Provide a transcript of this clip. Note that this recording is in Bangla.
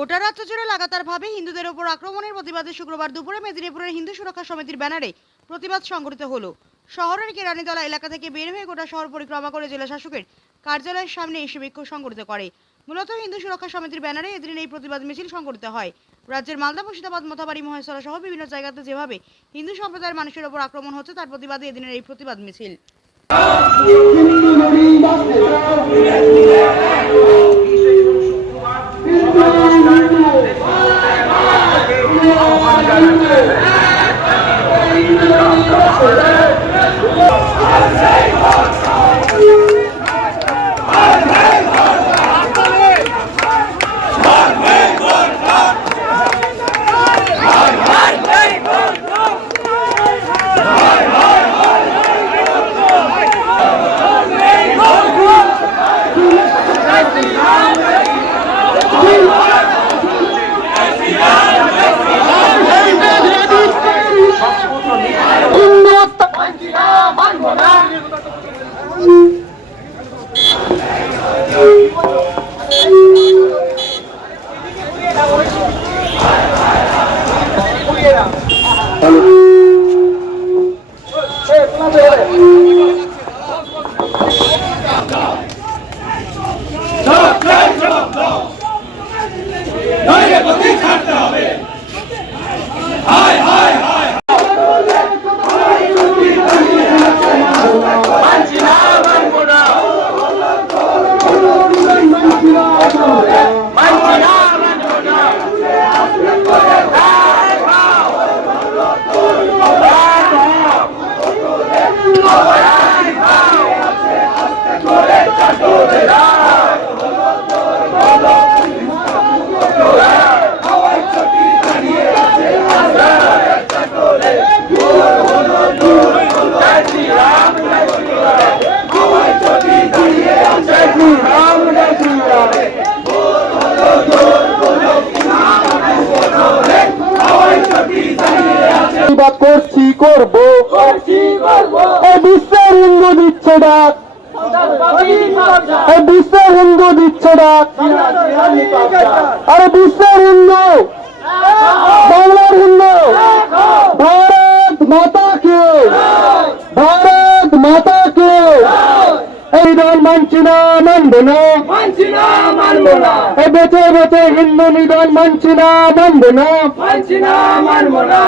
গোটা রাজ্য জুড়ে লাগাতারভাবে হিন্দুদের ওপর আক্রমণের প্রতিবাদে শুক্রবার দুপুরে মেদিনীপুরের হিন্দু সুরক্ষা সমিতির ব্যানারে প্রতিবাদ সংগঠিত হলো। শহরের কেরানীতলা এলাকা থেকে বের হয়ে গোটা শহর পরিক্রমা করে জেলা শাসকের কার্যালয়ের সামনে এসে বিক্ষোভ সংগঠিত করে। মূলত হিন্দু সুরক্ষা সমিতির ব্যানারে এদিন এই প্রতিবাদ মিছিল সংগঠিত হয়। রাজ্যের মালদা, মুর্শিদাবাদ, মথাবাড়ি, মহেশতলা সহ বিভিন্ন জায়গাতে যেভাবে হিন্দু সম্প্রদায়ের মানুষের ওপর আক্রমণ হচ্ছে, তার প্রতিবাদে এদিনের এই প্রতিবাদ মিছিল। 감사합니다. 제 플라베 প্রতিবাদ করছি করব। বিশ্বের হিন্দু দিচ্ছে ডাক। বিশ্বের হিন্দু দিচ্ছে ডাক। আরে বিশ্বের হিন্দু। বাংলার হিন্দু। ভারত মাতাকে ভারত মাতাকে এই দল মানছি না মানব না। বেঁচে বেঁচে হিন্দু নিধন মানছি না মানছি মানবো না।